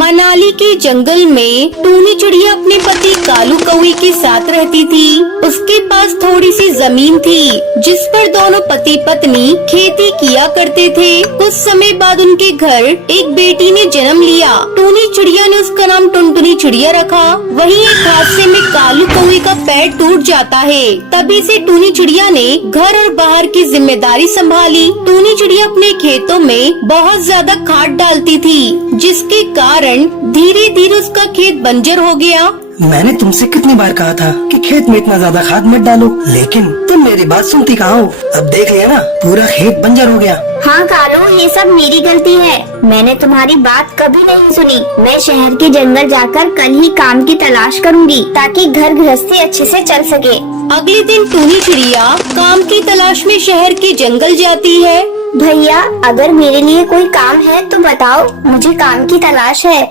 मनाली के जंगल में टूनी चिड़िया अपने पति कालू कौवे के साथ रहती थी। उसके पास थोड़ी सी जमीन थी जिस पर दोनों पति पत्नी खेती किया करते थे। कुछ समय बाद उनके घर एक बेटी ने जन्म लिया। टूनी चिड़िया ने उसका नाम टुनटुनी चिड़िया रखा। वहीं एक हादसे में कालू कौवे का पैर टूट जाता है। तभी से टूनी चिड़िया ने घर और बाहर की जिम्मेदारी संभाली। टूनी चिड़िया अपने खेतों में बहुत ज्यादा खाद डालती थी, जिसके कारण धीरे धीरे उसका खेत बंजर हो गया। मैंने तुमसे कितनी बार कहा था कि खेत में इतना ज्यादा खाद मत डालो, लेकिन तुम मेरी बात सुनती कहाँ हो। अब देख लिया ना, पूरा खेत बंजर हो गया। हाँ कालू, ये सब मेरी गलती है। मैंने तुम्हारी बात कभी नहीं सुनी। मैं शहर के जंगल जाकर कल ही काम की तलाश करूँगी ताकि घर गृहस्थी अच्छे से चल सके। अगले दिन टूनी चिड़िया काम की तलाश में शहर के जंगल जाती है। भैया, अगर मेरे लिए कोई काम है तो बताओ, मुझे काम की तलाश है।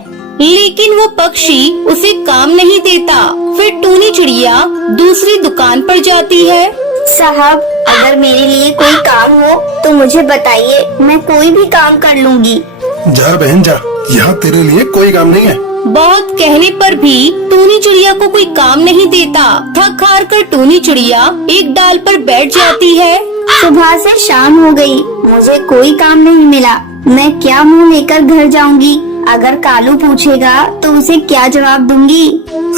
लेकिन वो पक्षी उसे काम नहीं देता। फिर टूनी चिड़िया दूसरी दुकान पर जाती है। साहब, अगर मेरे लिए कोई काम हो तो मुझे बताइए, मैं कोई भी काम कर लूँगी। जा बहन जा, यहाँ तेरे लिए कोई काम नहीं है। बहुत कहने पर भी टूनी चिड़िया को कोई काम नहीं देता। थक हार कर टूनी चिड़िया एक डाल पर बैठ जाती है। सुबह से शाम हो गई, मुझे कोई काम नहीं मिला। मैं क्या मुंह लेकर घर जाऊंगी? अगर कालू पूछेगा तो उसे क्या जवाब दूंगी?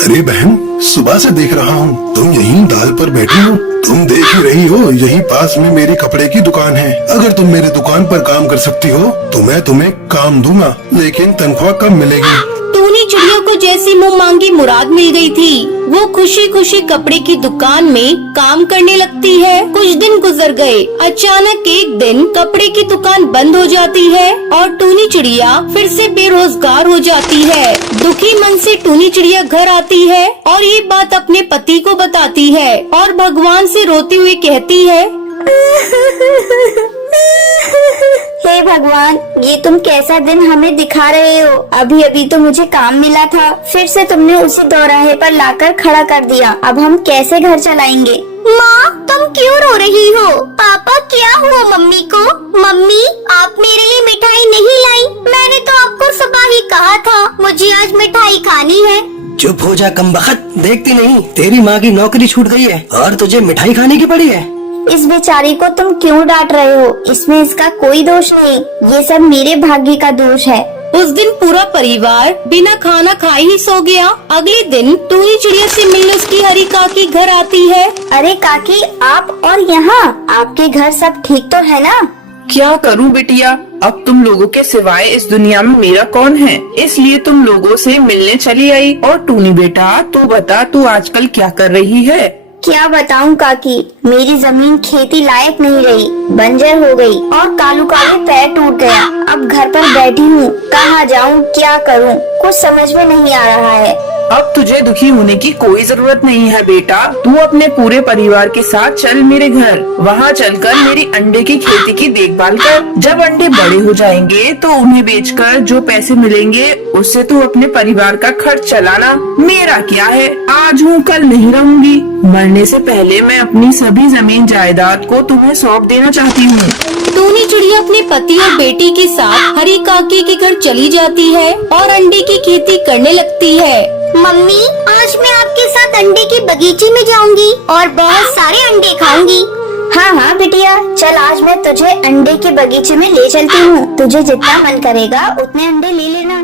अरे बहन, सुबह से देख रहा हूँ तुम यहीं डाल पर बैठी हो। तुम देख ही रही हो, यहीं पास में मेरी कपड़े की दुकान है। अगर तुम मेरी दुकान पर काम कर सकती हो तो मैं तुम्हें काम दूंगा, लेकिन तनख्वाह कम मिलेगी। टूनी चिड़िया को जैसी मुंह मांगी मुराद मिल गई थी। वो खुशी खुशी कपड़े की दुकान में काम करने लगती है। कुछ दिन गुजर गए। अचानक एक दिन कपड़े की दुकान बंद हो जाती है और टूनी चिड़िया फिर से बेरोजगार हो जाती है। दुखी मन से टूनी चिड़िया घर आती है और ये बात अपने पति को बताती है और भगवान से रोते हुए कहती है, हे भगवान, ये तुम कैसा दिन हमें दिखा रहे हो। अभी अभी तो मुझे काम मिला था, फिर से तुमने उसे दोराहे पर लाकर खड़ा कर दिया। अब हम कैसे घर चलाएंगे? माँ, तुम क्यों रो रही हो? पापा, क्या हुआ मम्मी को? मम्मी, आप मेरे लिए मिठाई नहीं लाई? मैंने तो आपको सुबह ही कहा था मुझे आज मिठाई खानी है। चुप हो जा कमबख्त, देखती नहीं तेरी माँ की नौकरी छूट गई है और तुझे मिठाई खाने की पड़ी है। इस बेचारी को तुम क्यों डांट रहे हो? इसमें इसका कोई दोष नहीं, ये सब मेरे भाग्य का दोष है। उस दिन पूरा परिवार बिना खाना खाए ही सो गया। अगले दिन टूनी चिड़िया से मिलने उसकी हरी काकी घर आती है। अरे काकी, आप और यहाँ, आपके घर सब ठीक तो है ना? क्या करूं बिटिया, अब तुम लोगों के सिवाय इस दुनिया में मेरा कौन है, इसलिए तुम लोगों से मिलने चली आई। और टूनी बेटा, तू बता, तू आजकल क्या कर रही है? क्या बताऊं काकी, मेरी जमीन खेती लायक नहीं रही, बंजर हो गई और कालू का भी पैर टूट गया। अब घर पर बैठी हूँ, कहाँ जाऊँ, क्या करूँ, कुछ समझ में नहीं आ रहा है। अब तुझे दुखी होने की कोई जरूरत नहीं है बेटा। तू अपने पूरे परिवार के साथ चल मेरे घर। वहाँ चलकर मेरी अंडे की खेती की देखभाल कर। जब अंडे बड़े हो जाएंगे तो उन्हें बेचकर जो पैसे मिलेंगे उससे तू अपने परिवार का खर्च चलाना। मेरा क्या है, आज हूँ कल नहीं रहूंगी। मरने से पहले मैं अपनी सभी जमीन जायदाद को तुम्हें सौंप देना चाहती हूँ। टूनी चिड़िया अपने पति और बेटी के साथ हरी काकी के घर चली जाती है और अंडे की खेती करने लगती है। मम्मी, आज मैं आपके साथ अंडे के बगीचे में जाऊंगी और बहुत सारे अंडे खाऊंगी। हाँ हाँ बिटिया, चल आज मैं तुझे अंडे के बगीचे में ले चलती हूँ। तुझे जितना मन करेगा उतने अंडे ले लेना।